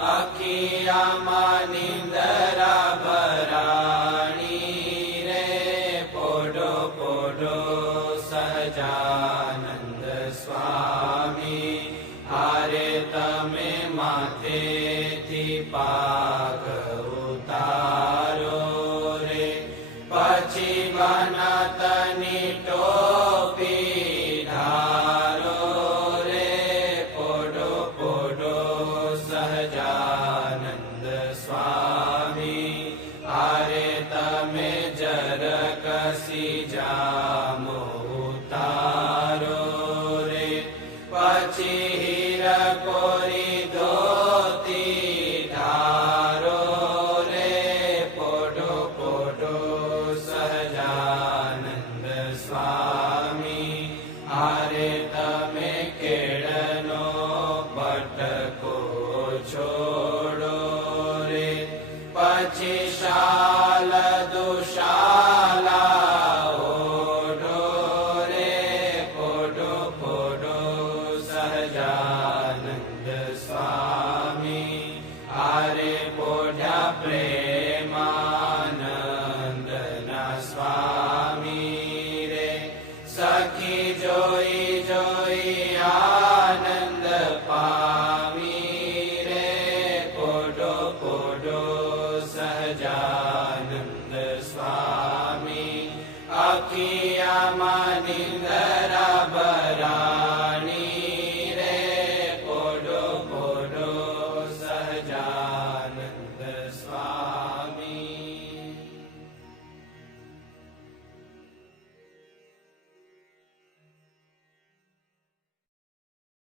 अखिया मानिन्दरा भराणी रे। पोढो पोढो सहजानन्द स्वामी। हारे तमे पाग उतारो रे। પછી मे जरकसि जामुतारो रे पचिहिरकोरि धोति धारो रे पोडो पोडो सजान स्वामी हरे तमे केडनो पटको छोडो रे पचिशा स्वामीया मानिरा बरा